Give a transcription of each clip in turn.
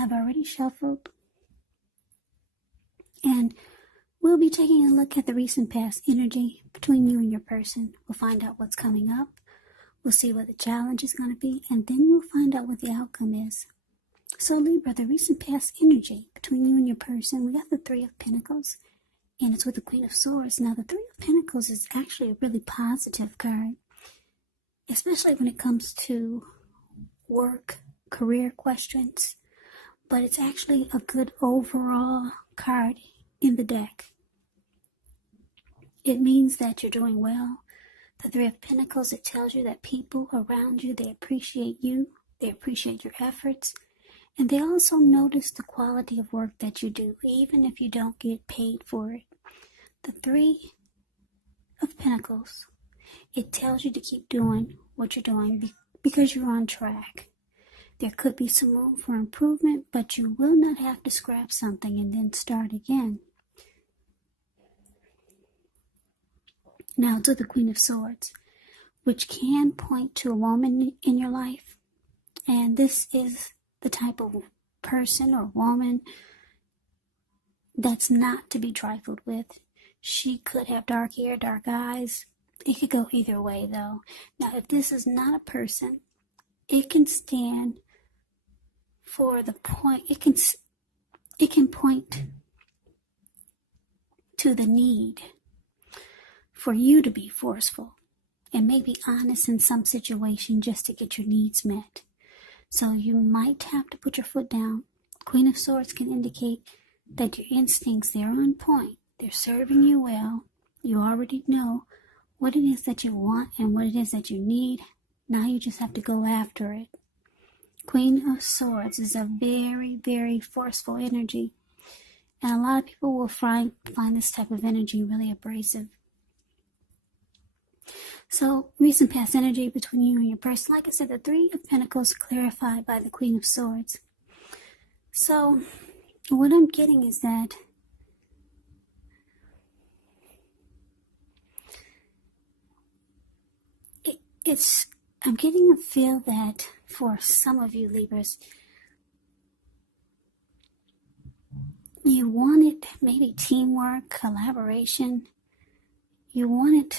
I've already shuffled, and we'll be taking a look at the recent past energy between you and your person. We'll find out what's coming up. We'll see what the challenge is going to be, and then we'll find out what the outcome is. So Libra, the recent past energy between you and your person, we got the Three of Pentacles, and it's with the Queen of Swords. Now, the Three of Pentacles is actually a really positive card, especially when it comes to work, career questions, but it's actually a good overall card in the deck. It means that you're doing well. The Three of Pentacles, it tells you that people around you, they appreciate you, they appreciate your efforts, and they also notice the quality of work that you do, even if you don't get paid for it. The Three of Pentacles, it tells you to keep doing what you're doing because you're on track. There could be some room for improvement, but you will not have to scrap something and then start again. Now to the Queen of Swords, which can point to a woman in your life. And this is the type of person or woman that's not to be trifled with. She could have dark hair, dark eyes. It could go either way, though. Now, if this is not a person, it can stand for the point. It can point to the need for you to be forceful and maybe honest in some situation just to get your needs met. So you might have to put your foot down. Queen of Swords can indicate that your instincts, they're on point. They're serving you well. You already know what it is that you want and what it is that you need. Now you just have to go after it. Queen of Swords is a very, very forceful energy. And a lot of people will find this type of energy really abrasive. So, recent past energy between you and your person. Like I said, the Three of Pentacles clarified by the Queen of Swords. So, what I'm getting is that I'm getting a feel that for some of you Libras, you wanted maybe teamwork, collaboration. You wanted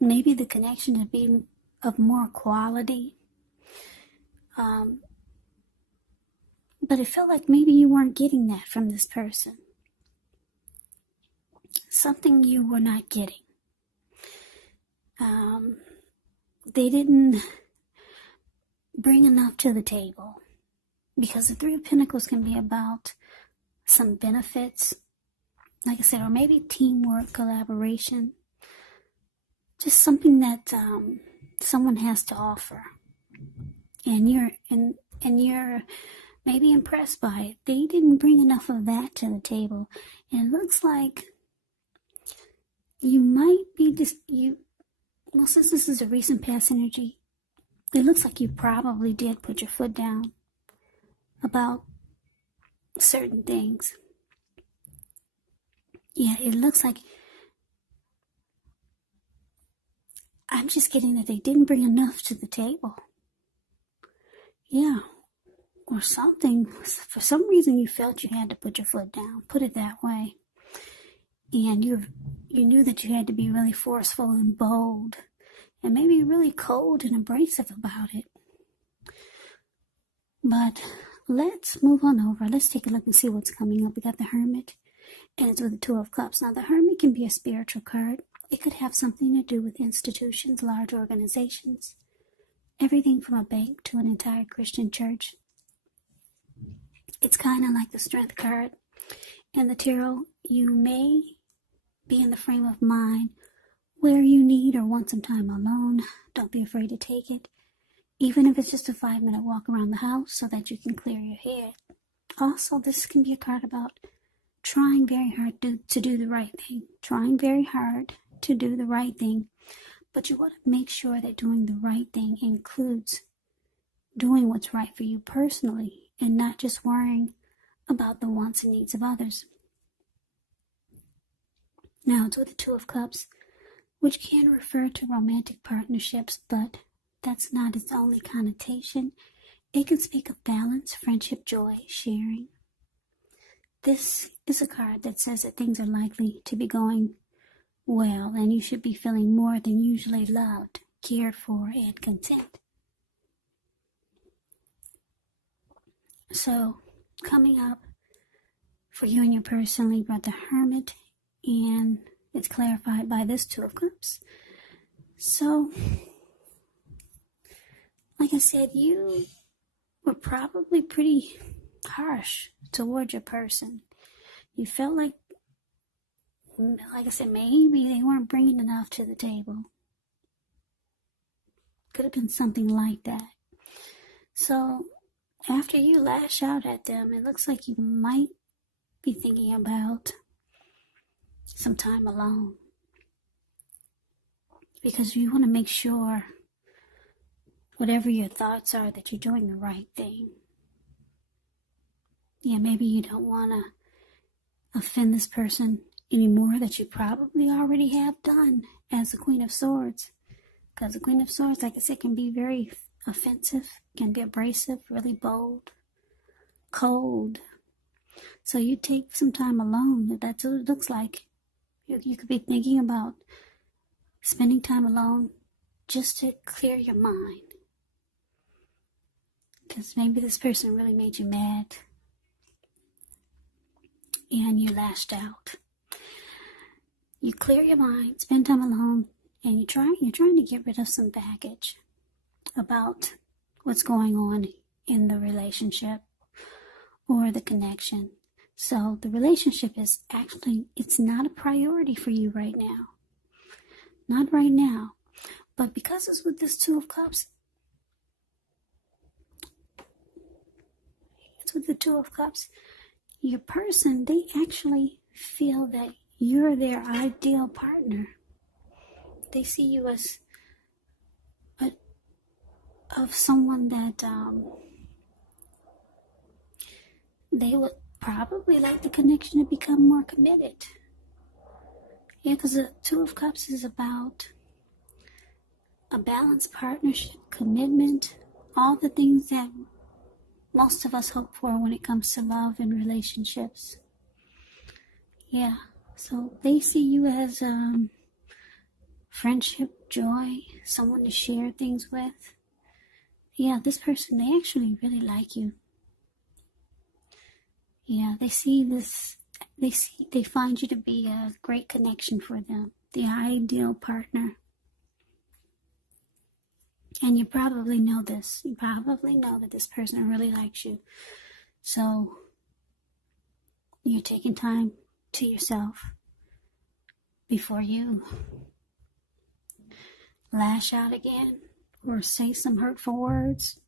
maybe the connection to be of more quality. But it felt like maybe you weren't getting that from this person. Something you were not getting. They didn't bring enough to the table. Because the Three of Pentacles can be about some benefits, like I said, or maybe teamwork, collaboration. Just something that someone has to offer, and you're maybe impressed by it. They didn't bring enough of that to the table, and it looks like you might be well, since this is a recent past energy, it looks like you probably did put your foot down about certain things. Yeah, it looks like I'm just getting that they didn't bring enough to the table. Yeah, or something. For some reason you felt you had to put your foot down, put it that way. And you knew that you had to be really forceful and bold and maybe really cold and abrasive about it. But let's move on over. Let's take a look and see what's coming up. We got the Hermit, and it's with the Two of Cups. Now, the Hermit can be a spiritual card. It could have something to do with institutions, large organizations, everything from a bank to an entire Christian church. It's kind of like the Strength card. And the Tarot, you may be in the frame of mind where you need or want some time alone. Don't be afraid to take it, even if it's just a 5-minute walk around the house so that you can clear your head. Also, this can be a card about trying very hard to do the right thing. Trying very hard to do the right thing. But you want to make sure that doing the right thing includes doing what's right for you personally and not just worrying about the wants and needs of others. Now, it's with the Two of Cups, which can refer to romantic partnerships, but that's not its only connotation. it can speak of balance, friendship, joy, sharing. This is a card that says that things are likely to be going well, and you should be feeling more than usually loved, cared for, and content. So, coming up for you and your person, Libra, the Hermit, and it's clarified by this Two of Cups. So, like I said, you were probably pretty harsh toward your person. You felt like I said, maybe they weren't bringing enough to the table. Could have been something like that. So, after you lash out at them, it looks like you might be thinking about some time alone. Because you want to make sure, whatever your thoughts are, that you're doing the right thing. Yeah, maybe you don't want to offend this person anymore that you probably already have done as the Queen of Swords. Because the Queen of Swords, like I said, can be very offensive, can be abrasive, really bold, cold. So you take some time alone. That's what it looks like. You could be thinking about spending time alone just to clear your mind. Because maybe this person really made you mad and you lashed out. You clear your mind, spend time alone, and you're trying to get rid of some baggage about what's going on in the relationship or the connection. So the relationship is actually, it's not a priority for you right now. Not right now. But because it's with this Two of Cups, it's with the Two of Cups, your person, they actually feel that you're their ideal partner. They see you as of someone that they would probably like the connection to become more committed. Yeah, because the Two of Cups is about a balanced partnership, commitment, all the things that most of us hope for when it comes to love and relationships. Yeah, so they see you as friendship, joy, someone to share things with. Yeah, this person, they actually really like you. Yeah, they see this, they find you to be a great connection for them, the ideal partner. And you probably know this. You probably know that this person really likes you. So, you're taking time to yourself before you lash out again or say some hurtful words.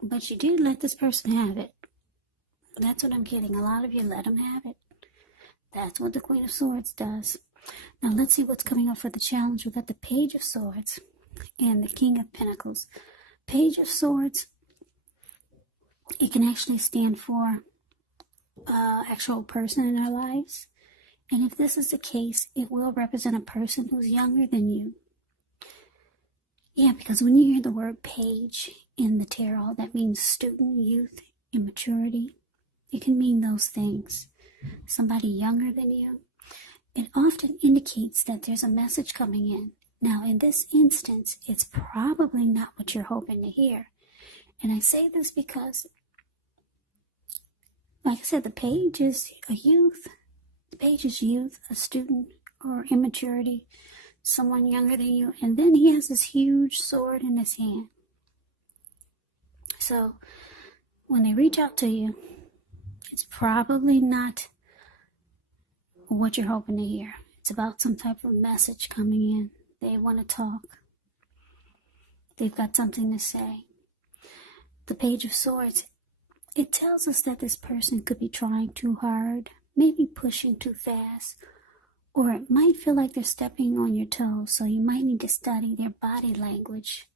But you did let this person have it. That's what I'm getting. A lot of you let them have it. That's what the Queen of Swords does. Now let's see what's coming up for the challenge. We've got the Page of Swords and the King of Pentacles. Page of Swords, it can actually stand for actual person in our lives. And if this is the case, it will represent a person who's younger than you. Yeah, because when you hear the word page in the tarot, that means student, youth, immaturity. It can mean those things. Somebody younger than you. It often indicates that there's a message coming in. Now, in this instance, it's probably not what you're hoping to hear. And I say this because, like I said, the page is a youth. The page is youth, a student, or immaturity, someone younger than you. And then he has this huge sword in his hand. So, when they reach out to you, it's probably not what you're hoping to hear. It's about some type of message coming in. They want to talk. They've got something to say. The Page of Swords, it tells us that this person could be trying too hard, maybe pushing too fast, or it might feel like they're stepping on your toes, so you might need to study their body language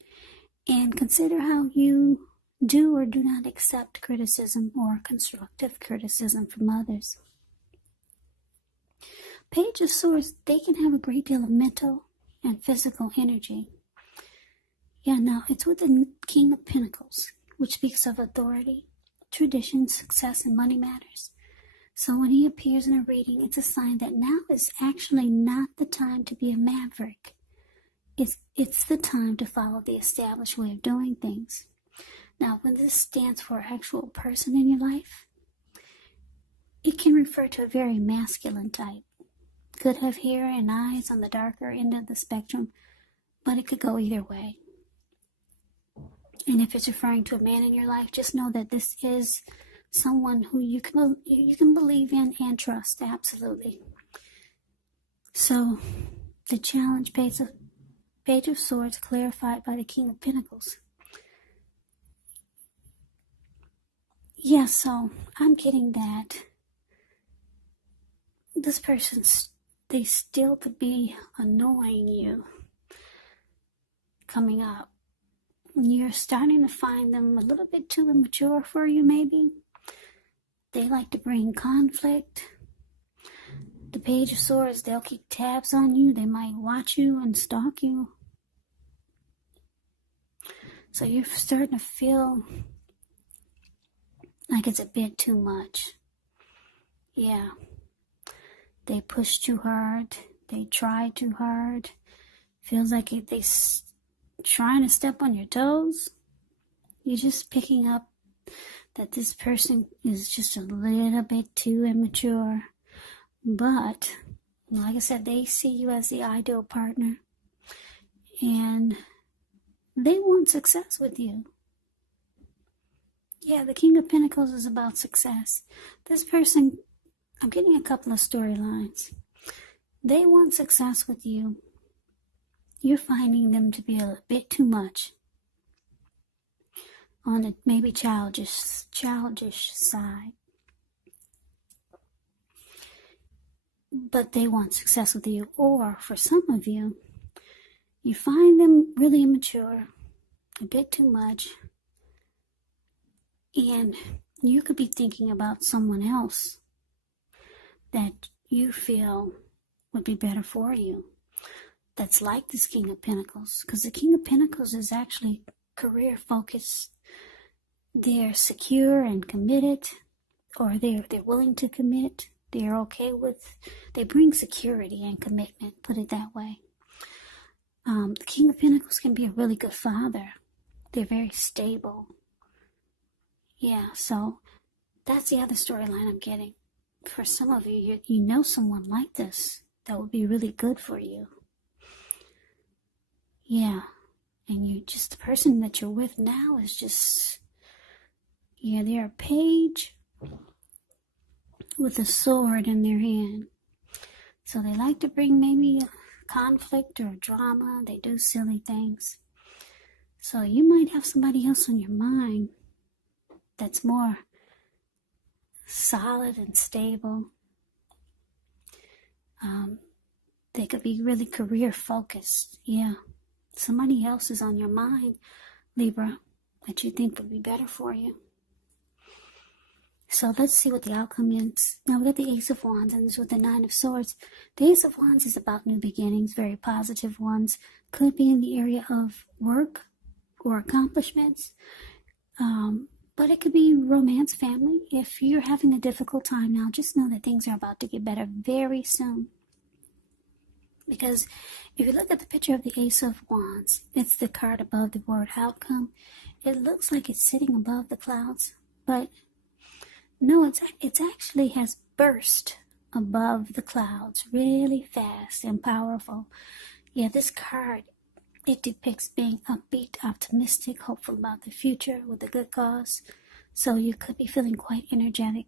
and consider how you do or do not accept criticism or constructive criticism from others. Page of Swords, they can have a great deal of mental and physical energy. Yeah, now it's with the King of Pentacles. which speaks of authority, tradition, success, and money matters. So when he appears in a reading, it's a sign that now is actually not the time to be a maverick. It's the time to follow the established way of doing things. Now, when this stands for an actual person in your life, it can refer to a very masculine type. Could have hair and eyes on the darker end of the spectrum, but it could go either way. And if it's referring to a man in your life, just know that this is someone who you can believe in and trust, absolutely. So, the challenge, Page of Swords, clarified by the King of Pentacles. Yeah, so I'm getting that this person, they still could be annoying you coming up. You're starting to find them a little bit too immature for you, maybe. They like to bring conflict. The Page of Swords, they'll keep tabs on you. They might watch you and stalk you. So you're starting to feel like it's a bit too much. Yeah. They push too hard. They try too hard. Feels like they trying to step on your toes. You're just picking up that this person is just a little bit too immature. But, like I said, they see you as the ideal partner. And they want success with you. Yeah, the King of Pentacles is about success. This person, I'm getting a couple of storylines. They want success with you. You're finding them to be a bit too much on the maybe childish side. But they want success with you. Or for some of you, you find them really immature, a bit too much, and you could be thinking about someone else that you feel would be better for you. That's like this King of Pentacles, because the King of Pentacles is actually career focused. They're secure and committed, or they're willing to commit. They're okay with, they bring security and commitment, put it that way. The King of Pentacles can be a really good father. They're very stable. Yeah, so that's the other storyline I'm getting. For some of you, you know someone like this that would be really good for you. Yeah, and you just, the person that you're with now is just, yeah, they're a page with a sword in their hand. So they like to bring maybe a conflict or drama. They do silly things. So you might have somebody else on your mind that's more solid and stable. They could be really career focused. Yeah. Somebody else is on your mind, Libra, that you think would be better for you. So let's see what the outcome is. Now we got the Ace of Wands, and this is with the Nine of Swords. The Ace of Wands is about new beginnings, very positive ones. Could be in the area of work or accomplishments. But it could be romance, family. If you're having a difficult time now, just know that things are about to get better very soon. Because if you look at the picture of the Ace of Wands, it's the card above the word outcome. It looks like it's sitting above the clouds, but no, it's actually has burst above the clouds really fast and powerful. Yeah, this card, it depicts being upbeat, optimistic, hopeful about the future with a good cause. So you could be feeling quite energetic,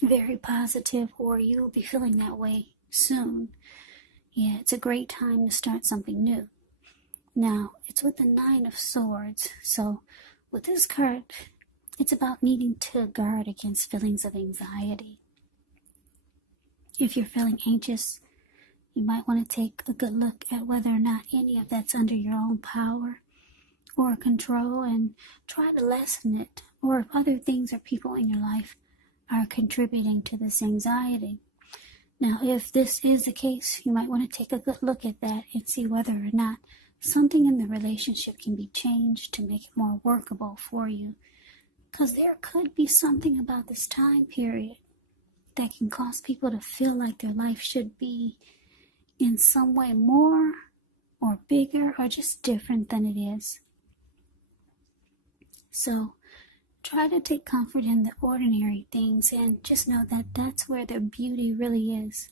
very positive, or you will be feeling that way soon. Yeah, it's a great time to start something new. Now, it's with the Nine of Swords. So with this card, it's about needing to guard against feelings of anxiety. If you're feeling anxious, you might want to take a good look at whether or not any of that's under your own power or control and try to lessen it, or if other things or people in your life are contributing to this anxiety. Now, if this is the case, you might want to take a good look at that and see whether or not something in the relationship can be changed to make it more workable for you. Because there could be something about this time period that can cause people to feel like their life should be in some way more or bigger or just different than it is. So try to take comfort in the ordinary things and just know that that's where their beauty really is.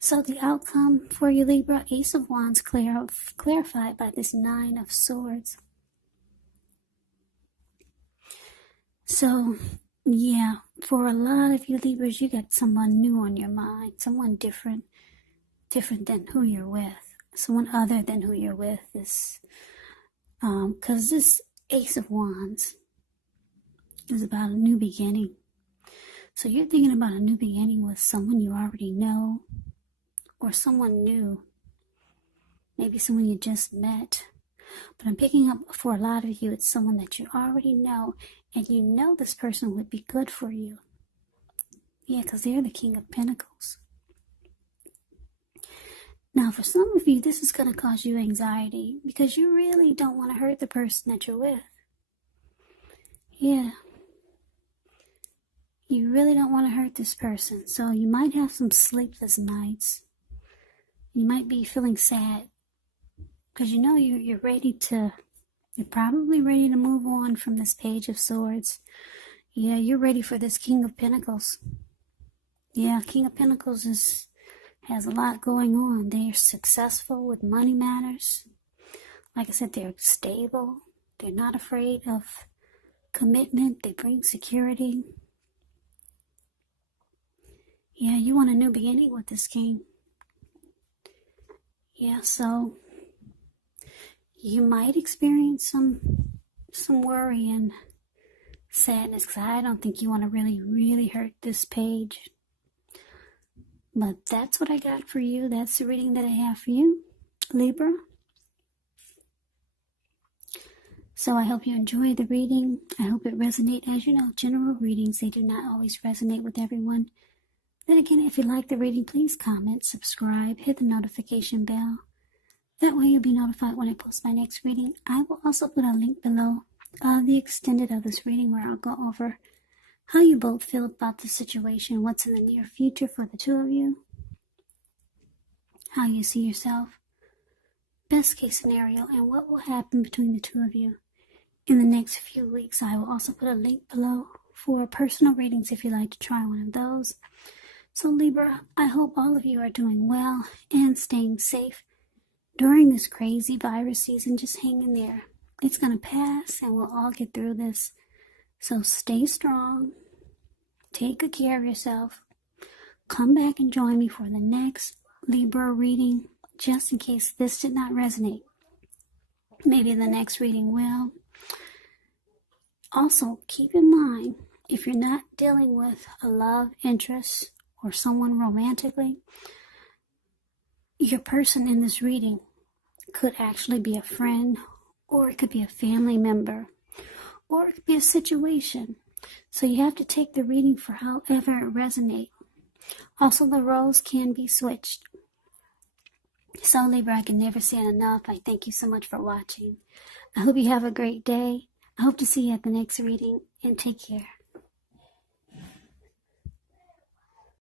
So the outcome for you, Libra, Ace of Wands clarified by this Nine of Swords. So, yeah, for a lot of you Libras, you got someone new on your mind, someone different than who you're with, someone other than who you're with. Because this Ace of Wands is about a new beginning. So you're thinking about a new beginning with someone you already know, or someone new, maybe someone you just met. But I'm picking up for a lot of you, it's someone that you already know, and you know this person would be good for you. Yeah, because they're the King of Pentacles. Now, for some of you, this is going to cause you anxiety because you really don't want to hurt the person that you're with. Yeah. You really don't want to hurt this person. So you might have some sleepless nights. You might be feeling sad because you know you're probably ready to move on from this Page of Swords. Yeah, you're ready for this King of Pentacles. Yeah, King of Pentacles has a lot going on. They're successful with money matters. Like I said, they're stable. They're not afraid of commitment. They bring security. Yeah, you want a new beginning with this King. Yeah, so you might experience some worry and sadness because I don't think you want to really hurt this page. But that's what I got for you. That's the reading that I have for you, Libra. So I hope you enjoy the reading. I hope it resonates. As you know, general readings, they do not always resonate with everyone. Then again, if you like the reading, please comment, subscribe, hit the notification bell. That way you'll be notified when I post my next reading. I will also put a link below of the extended of this reading where I'll go over how you both feel about the situation, what's in the near future for the two of you, how you see yourself, best case scenario, and what will happen between the two of you in the next few weeks. I will also put a link below for personal readings if you'd like to try one of those. So Libra, I hope all of you are doing well and staying safe during this crazy virus season. Just hang in there. It's going to pass and we'll all get through this. So stay strong. Take good care of yourself. Come back and join me for the next Libra reading, just in case this did not resonate. Maybe the next reading will. Also, keep in mind, if you're not dealing with a love interest or someone romantically, your person in this reading could actually be a friend, or it could be a family member, or it could be a situation. So you have to take the reading for however it resonates. Also, the roles can be switched. So Libra, I can never say it enough. I thank you so much for watching. I hope you have a great day. I hope to see you at the next reading, and take care.